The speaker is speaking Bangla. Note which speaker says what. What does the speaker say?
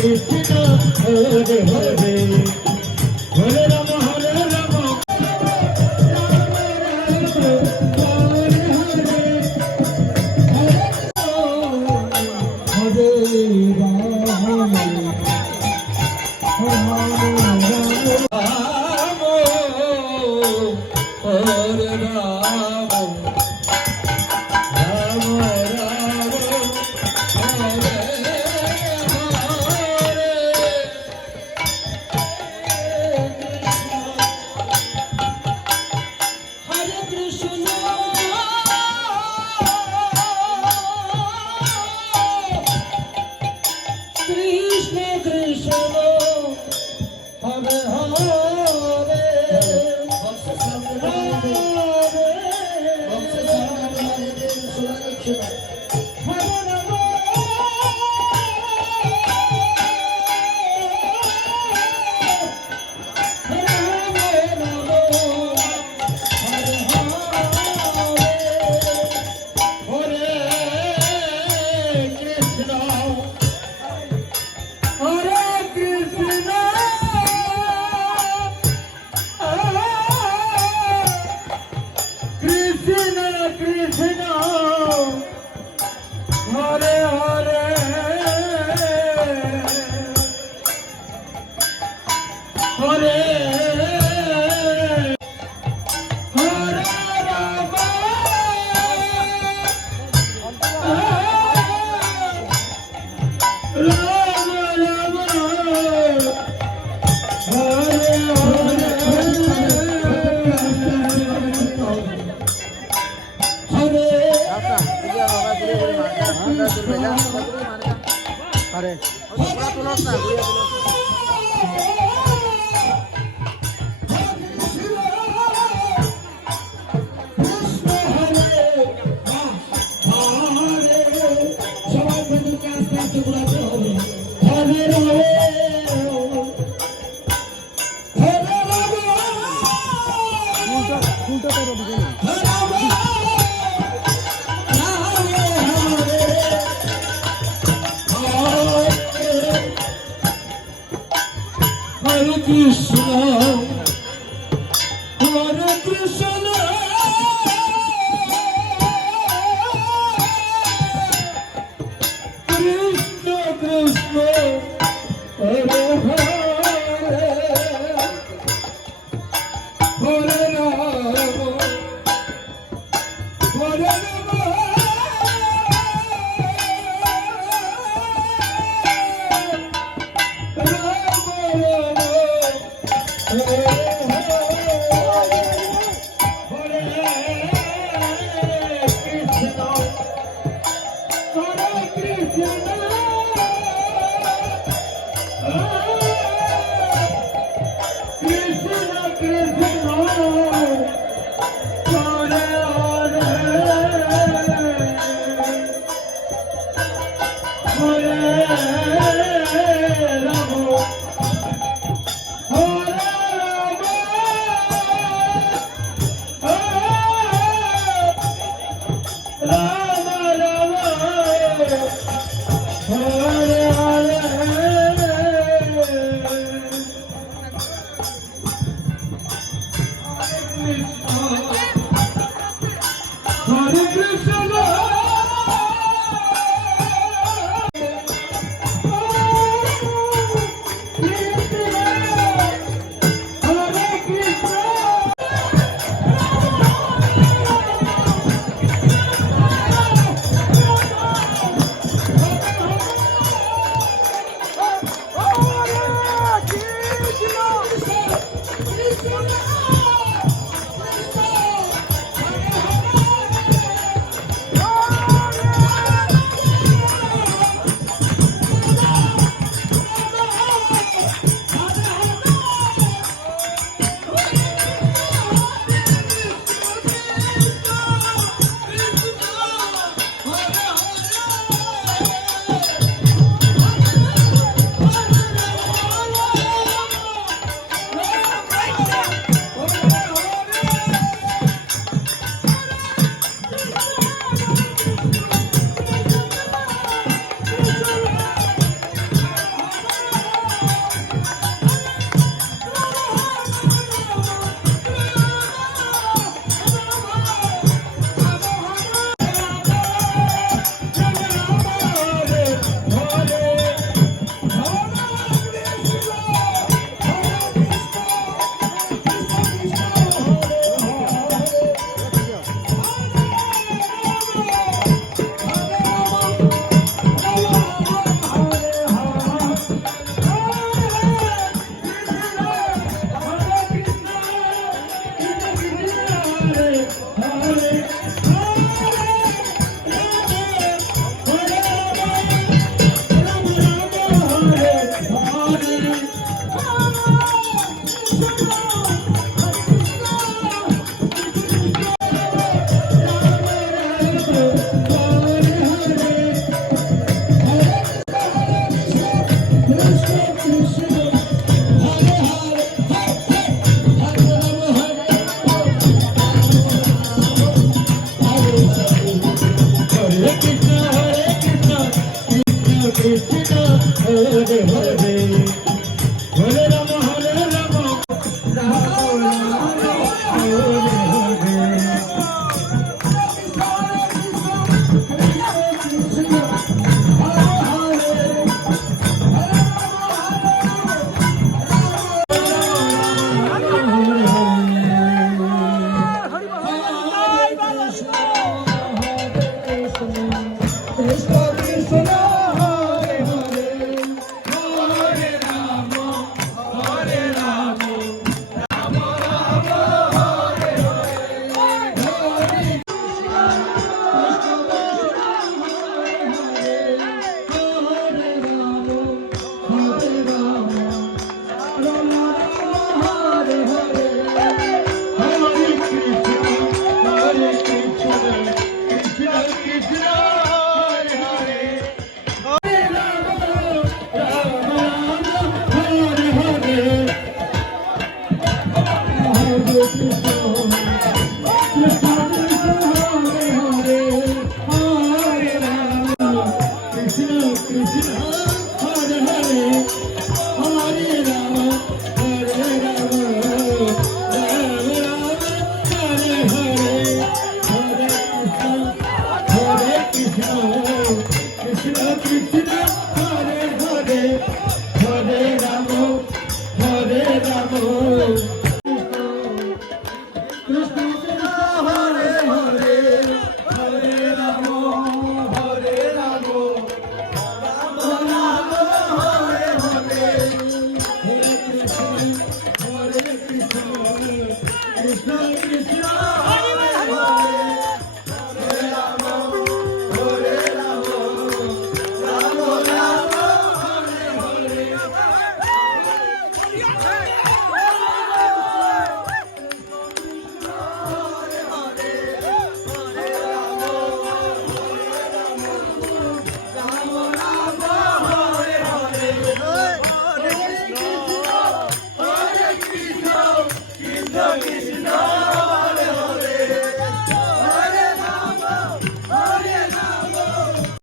Speaker 1: Krishna Hare Krishna Krishna Hare Hare
Speaker 2: nossa.
Speaker 1: ¡Vale, vale!